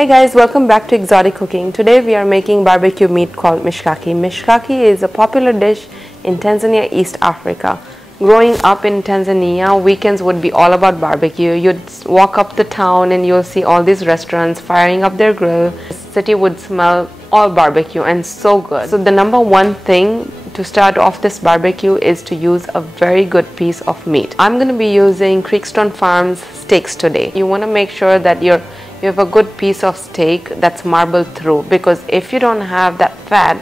Hey guys, welcome back to Exotic Cooking. Today we are making barbecue meat called mishkaki. Mishkaki is a popular dish in Tanzania, East Africa. Growing up in Tanzania, weekends would be all about barbecue. You'd walk up the town and you'll see all these restaurants firing up their grill. The city would smell all barbecue and so good. So the number one thing to start off this barbecue is to use a very good piece of meat. I'm going to be using Creekstone Farms steaks today. You want to make sure that you have a good piece of steak that's marbled through, because if you don't have that fat,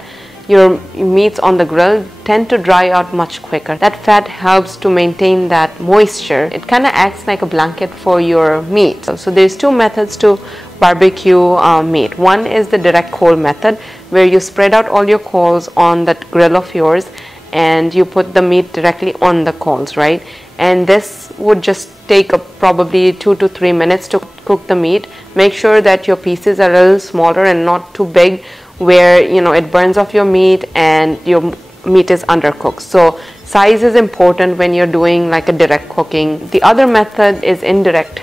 your meats on the grill tend to dry out much quicker. That fat helps to maintain that moisture. It kind of acts like a blanket for your meat. So there's two methods to barbecue meat. One is the direct coal method, where you spread out all your coals on that grill of yours and you put the meat directly on the coals, right? And this would just take probably 2 to 3 minutes to cook the meat. Make sure that your pieces are a little smaller and not too big, where it burns off your meat and your meat is undercooked. So size is important when you're doing like a direct cooking. The other method is indirect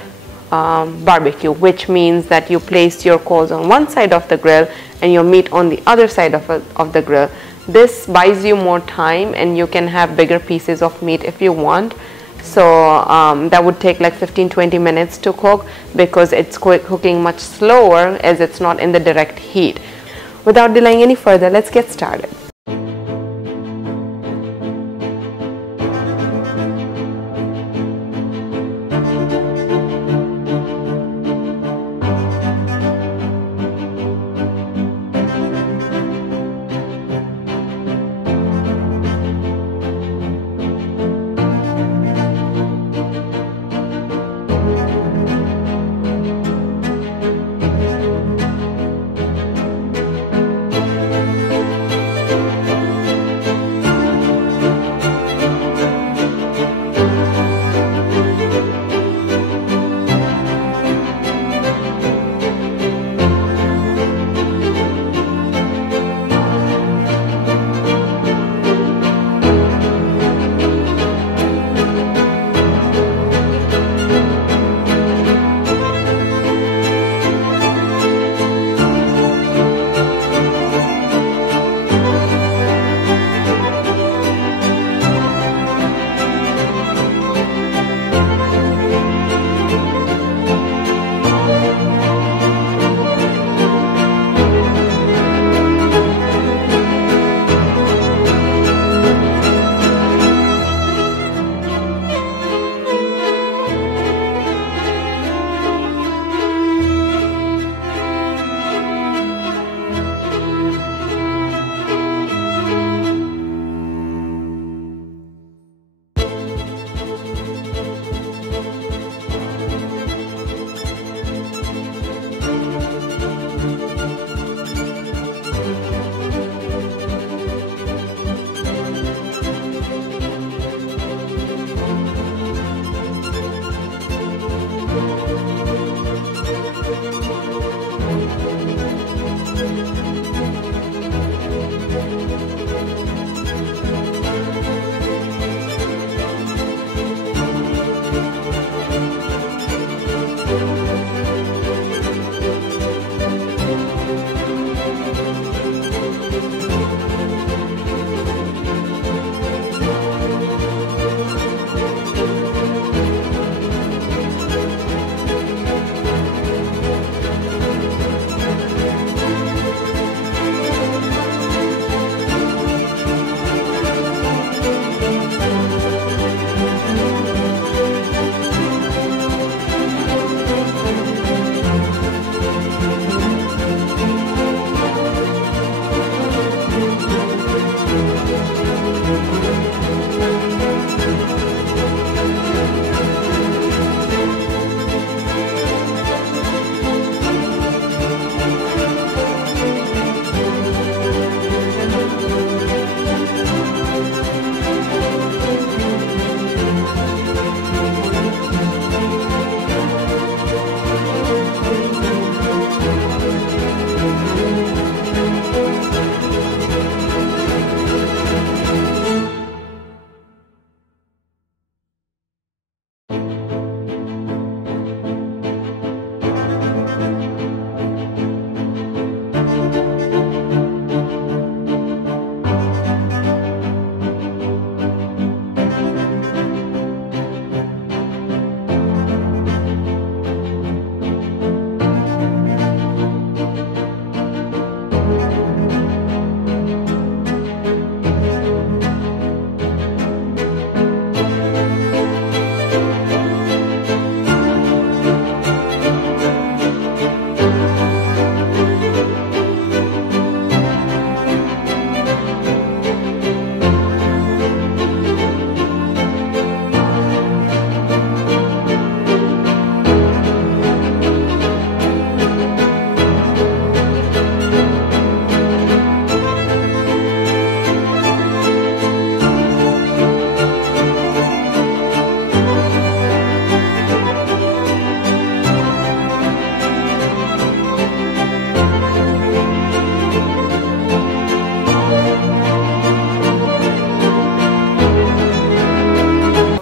barbecue, which means that you place your coals on one side of the grill and your meat on the other side of the grill. This buys you more time and you can have bigger pieces of meat if you want. So that would take like 15-20 minutes to cook, because it's cooking much slower as it's not in the direct heat. Without delaying any further, let's get started.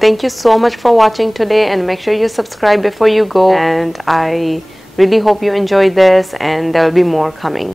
thank you so much for watching today, and make sure you subscribe before you go, and I really hope you enjoyed this, and there will be more coming.